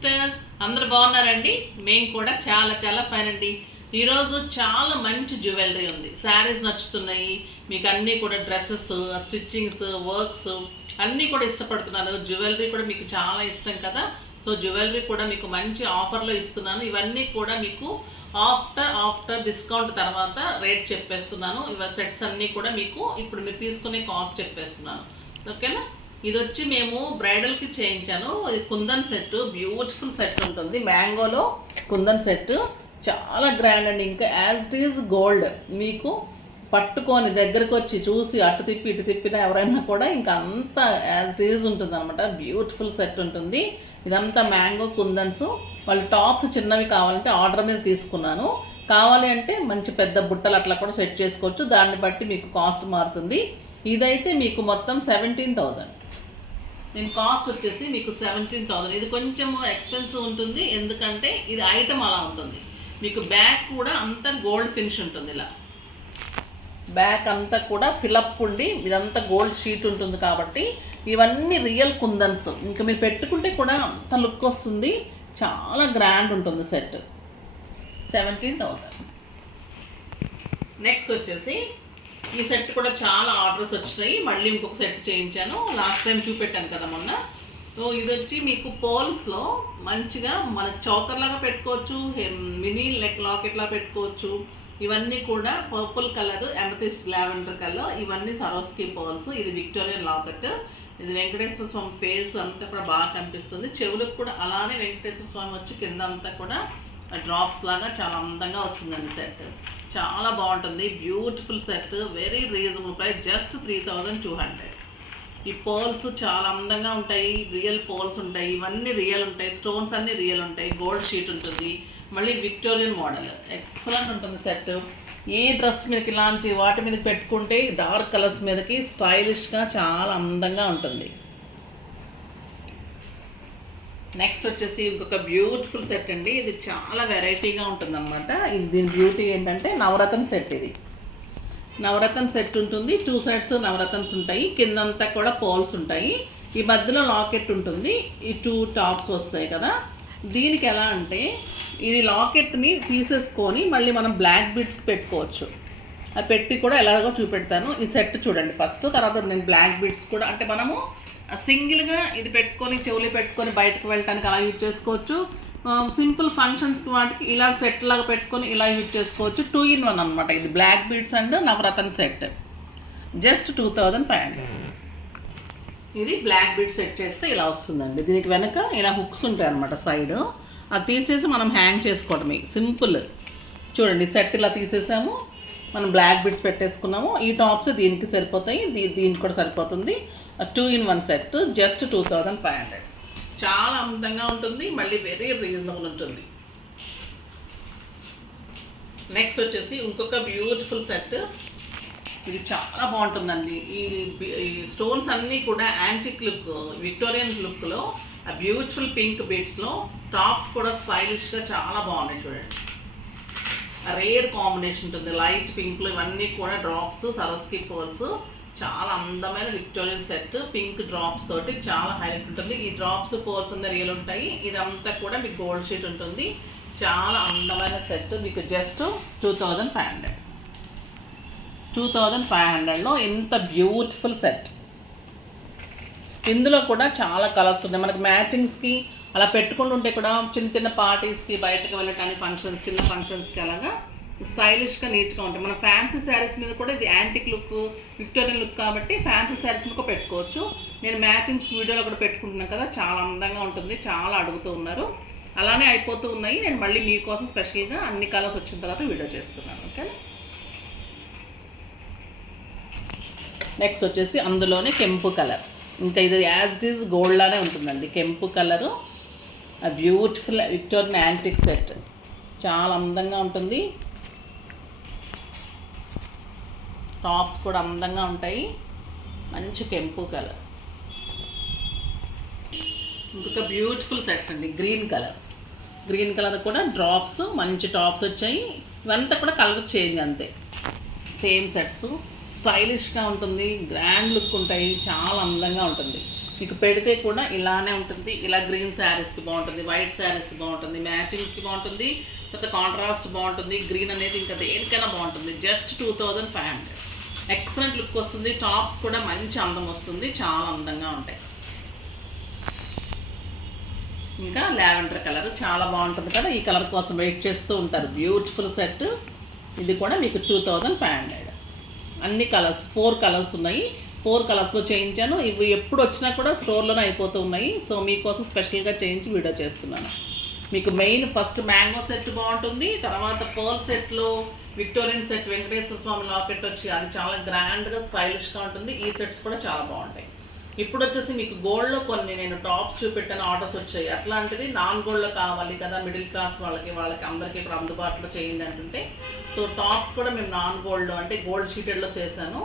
Sisters, అందరు బాగున్నారండి? మేము కూడా చాలా చాలా ఫైన్ అండి. ఈరోజు చాలా మంచి జ్యువెలరీ ఉంది. శారీస్ నచ్చుతున్నాయి మీకు, అన్నీ కూడా డ్రెస్సెస్, స్టిచ్చింగ్స్, వర్క్స్ అన్నీ కూడా ఇష్టపడుతున్నారు. జ్యువెలరీ కూడా మీకు చాలా ఇష్టం కదా. సో జ్యువెలరీ కూడా మీకు మంచి ఆఫర్లో ఇస్తున్నాను. ఇవన్నీ కూడా మీకు ఆఫ్టర్ డిస్కౌంట్ తర్వాత రేట్ చెప్పేస్తున్నాను. ఇవ సెట్స్ అన్నీ కూడా మీకు ఇప్పుడు మీరు తీసుకునే కాస్ట్ చెప్పేస్తున్నాను. ఓకేనా? ఇది వచ్చి మేము బ్రైడల్కి చేయించాను. ఇది కుందన్ సెట్, బ్యూటిఫుల్ సెట్ ఉంటుంది. మ్యాంగోలో కుందన్ సెట్ చాలా గ్రాండ్ అండి. ఇంకా యాజ్ ఇట్ ఈజ్ గోల్డ్. మీకు పట్టుకొని దగ్గరకు వచ్చి చూసి అటు తిప్పి ఇటు తిప్పినా ఎవరైనా కూడా ఇంకా అంత యాజ్ ఇట్ ఈజ్ ఉంటుంది అనమాట. బ్యూటిఫుల్ సెట్ ఉంటుంది. ఇదంతా మ్యాంగో కుందన్స్. వాళ్ళు టాప్స్ చిన్నవి కావాలంటే ఆర్డర్ మీద తీసుకున్నాను. కావాలి అంటే మంచి పెద్ద బుట్టలు అట్లా కూడా సెట్ చేసుకోవచ్చు. దాన్ని బట్టి మీకు కాస్ట్ మారుతుంది. ఇదైతే మీకు మొత్తం 17,000. నేను కాస్ట్ వచ్చేసి మీకు 17,000. ఇది కొంచెం ఎక్స్పెన్సివ్ ఉంటుంది, ఎందుకంటే ఇది ఐటమ్ అలా ఉంటుంది. మీకు బ్యాక్ కూడా అంతా గోల్డ్ ఫినిష్ ఉంటుంది. ఇలా బ్యాక్ అంతా కూడా ఫిలప్ ఉండి ఇదంతా గోల్డ్ షీట్ ఉంటుంది కాబట్టి ఇవన్నీ రియల్ కుందన్స్. ఇంకా మీరు పెట్టుకుంటే కూడా అంత లుక్ వస్తుంది. చాలా గ్రాండ్ ఉంటుంది సెట్. 17,000. నెక్స్ట్ వచ్చేసి ఈ సెట్ కూడా చాలా ఆర్డర్స్ వచ్చినాయి. మళ్ళీ ఇంకొక సెట్ చేయించాను. లాస్ట్ టైం చూపెట్టాను కదా మొన్న. సో ఇది వచ్చి మీకు పోల్స్లో మంచిగా మనకు చౌకర్ లాగా పెట్టుకోవచ్చు, మినీ లాకెట్లా పెట్టుకోవచ్చు. ఇవన్నీ కూడా purple colour, amethyst lavender colour, ఇవన్నీ సరోస్కి పోల్స్. ఇది విక్టోరియన్ లాకెట్. ఇది వెంకటేశ్వర స్వామి ఫేస్ అంతా కూడా బాగా కనిపిస్తుంది. చెవులకు కూడా అలానే వెంకటేశ్వర స్వామి వచ్చి కింద అంతా కూడా డ్రాప్స్ లాగా చాలా అందంగా వచ్చిందండి సెట్. చాలా బాగుంటుంది. Beautiful set, very reasonable price, just 3,200. ఈ పోల్స్ చాలా అందంగా ఉంటాయి. రియల్ పోల్స్ ఉంటాయి. ఇవన్నీ రియల్ ఉంటాయి. స్టోన్స్ అన్నీ రియల్ ఉంటాయి. గోల్డ్ షీట్ ఉంటుంది. మళ్ళీ విక్టోరియన్ మోడల్ ఎక్సలెంట్ ఉంటుంది సెట్. ఏ డ్రెస్ మీదకి ఇలాంటి వాటి మీద పెట్టుకుంటే డార్క్ కలర్స్ మీదకి స్టైలిష్గా చాలా అందంగా ఉంటుంది. నెక్స్ట్ వచ్చేసి ఇంకొక బ్యూటిఫుల్ సెట్ అండి. ఇది చాలా వెరైటీగా ఉంటుంది అనమాట. ఇది దీని బ్యూటీ ఏంటంటే నవరత్న సెట్. ఇది నవరత్న సెట్ ఉంటుంది. 2 సైడ్స్ నవరత్నస్ ఉంటాయి. కిందంతా కూడా పోల్స్ ఉంటాయి. ఈ మధ్యలో లాకెట్ ఉంటుంది. ఈ 2 టాప్స్ వస్తాయి కదా. దీనికి ఎలా అంటే ఇది లాకెట్ని తీసేసుకొని మళ్ళీ మనం బ్లాక్ బీడ్స్ పెట్టుకోవచ్చు. అది పెట్టి కూడా ఎలాగో చూపెడతాను. ఈ సెట్ చూడండి ఫస్ట్, తర్వాత నేను బ్లాక్ బీడ్స్ కూడా, అంటే మనము సింగిల్గా ఇది పెట్టుకొని చెవులు పెట్టుకొని బయటకు వెళ్ళటానికి అలా యూజ్ చేసుకోవచ్చు. సింపుల్ ఫంక్షన్స్కి వాటికి ఇలా సెట్ లాగా పెట్టుకొని ఇలా యూజ్ చేసుకోవచ్చు. 2 in 1 అనమాట. ఇది black beads and navaratna set. Just 2,500. ఇది బ్లాక్ బీడ్స్ సెట్ చేస్తే ఇలా వస్తుందండి. దీనికి వెనక ఇలా హుక్స్ ఉంటాయి అనమాట సైడ్. అది తీసేసి మనం హ్యాంగ్ చేసుకోవడమే, సింపుల్. చూడండి సెట్ ఇలా తీసేసాము, మనం బ్లాక్ బీడ్స్ పెట్టేసుకున్నాము. ఈ టాప్స్ దీనికి సరిపోతాయి, దీనికి కూడా సరిపోతుంది. 2 in 1 సెట్, జస్ట్ 2,500. చాలా అందంగా ఉంటుంది. మళ్ళీ వెరీ రీజనబుల్ ఉంటుంది. నెక్స్ట్ వచ్చేసి ఇంకొక బ్యూటిఫుల్ సెట్. ఇది చాలా బాగుంటుందండి. ఈ స్టోన్స్ అన్నీ కూడా యాంటిక్ లుక్, విక్టోరియన్ లుక్లో ఆ బ్యూటిఫుల్ పింక్ బీడ్స్లో టాప్స్ కూడా స్టైలిష్గా చాలా బాగున్నాయి. చూడండి రేర్ కాంబినేషన్ ఉంటుంది. లైట్ పింక్లో ఇవన్నీ కూడా డ్రాప్స్, సరోస్కి పోల్స్. చాలా అందమైన విక్టోరియన్ సెట్. పింక్ డ్రాప్స్ తోటి చాలా హైలైట్ ఉంటుంది. ఈ డ్రాప్స్ పోల్స్ అంతా రియల్ ఉంటాయి. ఇదంతా కూడా మీకు గోల్డ్ షీట్ ఉంటుంది. చాలా అందమైన సెట్. మీకు జస్ట్ 2,500. 2,500లో ఇంత బ్యూటిఫుల్ సెట్. ఇందులో కూడా చాలా కలర్స్ ఉన్నాయి. మనకు మ్యాచింగ్స్కి అలా పెట్టుకుంటుంటే కూడా చిన్న చిన్న పార్టీస్కి, బయటకు వెళ్ళటానికి ఫంక్షన్స్, చిన్న ఫంక్షన్స్కి అలాగా స్టైలిష్గా నీట్గా ఉంటాయి. మన ఫ్యాన్సీ శారీస్ మీద కూడా ఇది యాంటిక్ లుక్, విక్టోరియన్ లుక్ కాబట్టి ఫ్యాన్సీ శారీస్ మీద పెట్టుకోవచ్చు. నేను మ్యాచింగ్స్ వీడియోలో కూడా పెట్టుకుంటున్నాను కదా, చాలా అందంగా ఉంటుంది. చాలా అడుగుతూ ఉన్నారు, అలానే అయిపోతూ ఉన్నాయి. నేను మళ్ళీ మీకోసం స్పెషల్గా అన్ని కలర్స్ వచ్చిన తర్వాత వీడియో చేస్తున్నాను. ఓకే. నెక్స్ట్ వచ్చేసి అందులోనే కెంపు కలర్. ఇంకా ఇది యాజ్ ఇట్ ఈజ్ గోల్డ్ లానే ఉంటుందండి. కెంపు colour, beautiful Victorian antique set. చాలా అందంగా ఉంటుంది. టాప్స్ కూడా అందంగా ఉంటాయి. మంచి కెంపు కలర్. ఇంకొక బ్యూటిఫుల్ సెట్స్ అండి. Green colour. గ్రీన్ కలర్ కూడా డ్రాప్స్, మంచి టాప్స్ వచ్చాయి. ఇవంతా కూడా కలర్ చేంజ్ అంతే. Same sets. స్టైలిష్గా ఉంటుంది. గ్రాండ్ లుక్ ఉంటాయి. చాలా అందంగా ఉంటుంది. మీకు పెడితే కూడా ఇలానే ఉంటుంది. ఇలా గ్రీన్ శారీస్కి బాగుంటుంది, వైట్ శారీస్కి బాగుంటుంది, మ్యాచింగ్స్కి బాగుంటుంది, కొత్త కాంట్రాస్ట్ బాగుంటుంది. గ్రీన్ అనేది ఇంకా దేనికైనా బాగుంటుంది. జస్ట్ 2500. ఎక్సలెంట్ లుక్ వస్తుంది. టాప్స్ కూడా మంచి అందం వస్తుంది, చాలా అందంగా ఉంటాయి. ఇంకా లావెండర్ కలర్ చాలా బాగుంటుంది కదా, ఈ కలర్ కోసం వెయిట్ చేస్తూ ఉంటారు. Beautiful set. ఇది కూడా మీకు 2500. అన్ని కలర్స్ 4 కలర్స్ ఉన్నాయి. 4 కలర్స్లో చేయించాను. ఇవి ఎప్పుడు వచ్చినా కూడా స్టోర్లోనే అయిపోతూ ఉన్నాయి. సో మీకోసం స్పెషల్గా చేయించి వీడియో చేస్తున్నాను. మీకు మెయిన్ ఫస్ట్ మ్యాంగో సెట్ బాగుంటుంది. తర్వాత పర్ల్ సెట్లో విక్టోరియన్ సెట్ వెంకటేశ్వర స్వామి లాకెట్ వచ్చి అది చాలా గ్రాండ్గా స్టైలిష్గా ఉంటుంది. ఈ సెట్స్ కూడా చాలా బాగుంటాయి. ఇప్పుడు వచ్చేసి మీకు గోల్డ్లో కొన్ని నేను టాప్స్ చూపెట్టాను, ఆర్డర్స్ వచ్చాయి. అట్లాంటిది నాన్ గోల్డ్లో కావాలి కదా, మిడిల్ క్లాస్ వాళ్ళకి అందరికీ ఇప్పుడు అందుబాటులో చేయండి అంటుంటే, సో టాప్స్ కూడా మేము నాన్ గోల్డ్లో అంటే గోల్డ్ షీటెడ్లో చేశాను.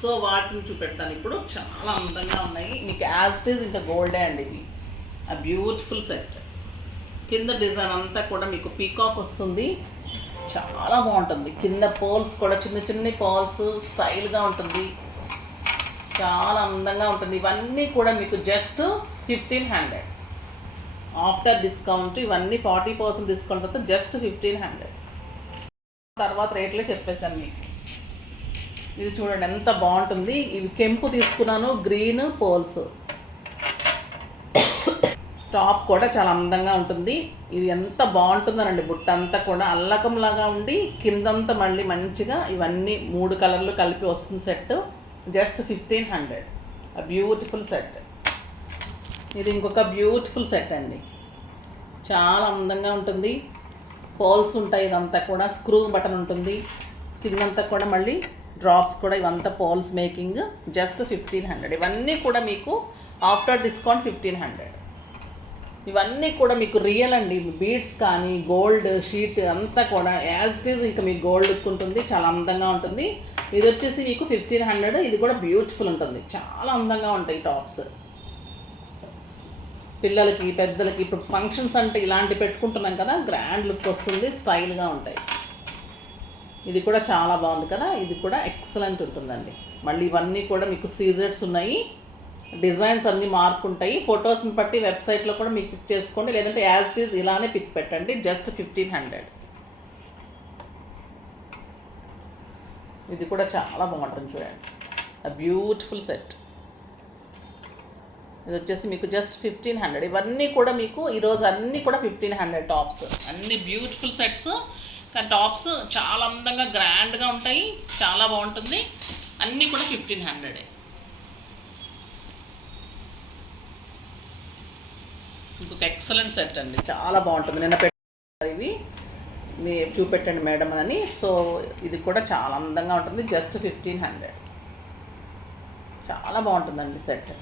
సో వాటిని చూపెడతాను ఇప్పుడు. చాలా అందంగా ఉన్నాయి. మీకు యాజ్ ఇట్ ఈజ్ ఇంకా గోల్డే అండి. ఇది ఆ బ్యూటిఫుల్ సెట్. కింద డిజైన్ అంతా కూడా మీకు పీకాక్ వస్తుంది, చాలా బాగుంటుంది. కింద పర్ల్స్ కూడా చిన్న చిన్న పర్ల్స్ స్టైల్గా ఉంటుంది, చాలా అందంగా ఉంటుంది. ఇవన్నీ కూడా మీకు జస్ట్ 1500 ఆఫ్టర్ డిస్కౌంట్. ఇవన్నీ 40% డిస్కౌంట్ అయితే జస్ట్ 1500. తర్వాత రేట్లే చెప్పేశాను మీకు. ఇది చూడండి ఎంత బాగుంటుంది. ఇవి కెంపు తీసుకున్నాను, గ్రీన్ పర్ల్స్. టాప్ కూడా చాలా అందంగా ఉంటుంది. ఇది ఎంత బాగుంటుందనండి. బుట్ట అంతా కూడా అల్లకంలాగా ఉండి కిందంతా మళ్ళీ మంచిగా ఇవన్నీ 3 కలర్లు కలిపి వస్తుంది సెట్. జస్ట్ 1500. ఆ బ్యూటిఫుల్ సెట్. ఇది ఇంకొక బ్యూటిఫుల్ సెట్ అండి, చాలా అందంగా ఉంటుంది. పర్ల్స్ ఉంటాయి, ఇదంతా కూడా స్క్రూ బటన్ ఉంటుంది. కిందంతా కూడా మళ్ళీ డ్రాప్స్ కూడా, ఇవంతా పర్ల్స్ మేకింగ్. జస్ట్ 1500. ఇవన్నీ కూడా మీకు ఆఫ్టర్ డిస్కౌంట్ 1500. ఇవన్నీ కూడా మీకు రియల్ అండి. బీడ్స్ కానీ గోల్డ్ షీట్ అంతా కూడా యాజ్ ఇట్ ఈజ్ ఇంకా మీకు గోల్డ్ లుక్ ఉంటుంది, చాలా అందంగా ఉంటుంది. ఇది వచ్చేసి మీకు 1500. ఇది కూడా బ్యూటిఫుల్ ఉంటుంది, చాలా అందంగా ఉంటాయి టాప్స్. పిల్లలకి పెద్దలకి ఇప్పుడు ఫంక్షన్స్ అంటే ఇలాంటి పెట్టుకుంటున్నాం కదా, గ్రాండ్ లుక్ వస్తుంది, స్టైల్గా ఉంటాయి. ఇది కూడా చాలా బాగుంది కదా, ఇది కూడా ఎక్సలెంట్ ఉంటుందండి. మళ్ళీ ఇవన్నీ కూడా మీకు సీజర్స్ ఉన్నాయి, డిజైన్స్ అన్నీ మార్పుంటాయి. ఫొటోస్ని బట్టి వెబ్సైట్లో కూడా మీకు పిక్ చేసుకోండి, లేదంటే యాజ్ ఇట్ ఈజ్ ఇలానే పిక్ పెట్టండి. జస్ట్ 1500. ఇది కూడా చాలా బాగుంటుంది చూడండి, ఆ బ్యూటిఫుల్ సెట్. ఇది వచ్చేసి మీకు జస్ట్ 1500. ఇవన్నీ కూడా మీకు ఈరోజు అన్నీ కూడా 1500 టాప్స్. అన్ని బ్యూటిఫుల్ సెట్స్, కానీ టాప్స్ చాలా అందంగా గ్రాండ్గా ఉంటాయి, చాలా బాగుంటుంది. అన్నీ కూడా 1500. ఇంకొక ఎక్సలెంట్ సెట్ అండి, చాలా బాగుంటుంది. నిన్న పెట్టారు ఇవి, మీరు చూపెట్టండి మేడం అని. సో ఇది కూడా చాలా అందంగా ఉంటుంది. జస్ట్ 1500. చాలా బాగుంటుందండి సెట్.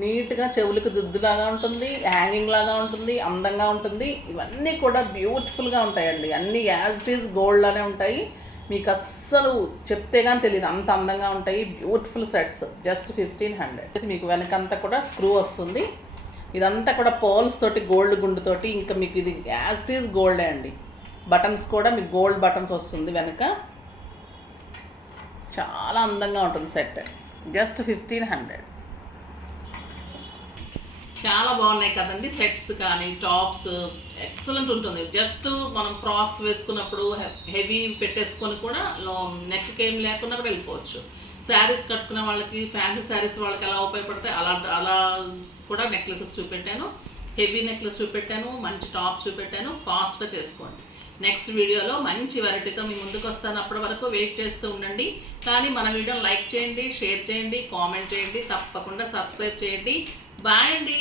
నీట్గా చెవులకు దుద్దులాగా ఉంటుంది, హ్యాంగింగ్ లాగా ఉంటుంది, అందంగా ఉంటుంది. ఇవన్నీ కూడా బ్యూటిఫుల్గా ఉంటాయండి. అన్నీ యాజ్ ఇట్ ఈజ్ గోల్డ్లోనే ఉంటాయి. మీకు అస్సలు చెప్తే కానీ తెలియదు, అంత అందంగా ఉంటాయి. Beautiful sets. జస్ట్ 1500. మీకు వెనకంతా కూడా స్క్రూ వస్తుంది. ఇదంతా కూడా పర్ల్స్ తోటి, గోల్డ్ గుండుతోటి. ఇంకా మీకు ఇది యాజ్ ఇట్ ఈజ్ గోల్డే అండి. బటన్స్ కూడా మీకు గోల్డ్ బటన్స్ వస్తుంది వెనక. చాలా అందంగా ఉంటుంది సెట్. జస్ట్ 1500. చాలా బాగున్నాయి కదండి సెట్స్ కానీ టాప్స్. ఎక్సలెంట్ ఉంటుంది. జస్ట్ మనం ఫ్రాక్స్ వేసుకున్నప్పుడు హెవీ పెట్టేసుకొని కూడా నెక్కి ఏం లేకుండా కూడా వెళ్ళిపోవచ్చు. శారీస్ కట్టుకునే వాళ్ళకి, ఫ్యాన్సీ శారీస్ వాళ్ళకి ఎలా ఉపయోగపడతాయి అలా కూడా నెక్లెసెస్ చూపెట్టాను, హెవీ నెక్లెస్ చూపెట్టాను, మంచి టాప్స్ చూపెట్టాను. ఫాస్ట్గా చేసుకోండి. నెక్స్ట్ వీడియోలో మంచి వెరైటీతో మీ ముందుకు వస్తాను. అప్పటి వరకు వెయిట్ చేస్తూ ఉండండి. కానీ మన వీడియోని లైక్ చేయండి, షేర్ చేయండి, కామెంట్ చేయండి, తప్పకుండా సబ్స్క్రైబ్ చేయండి. బాయ్ అండి.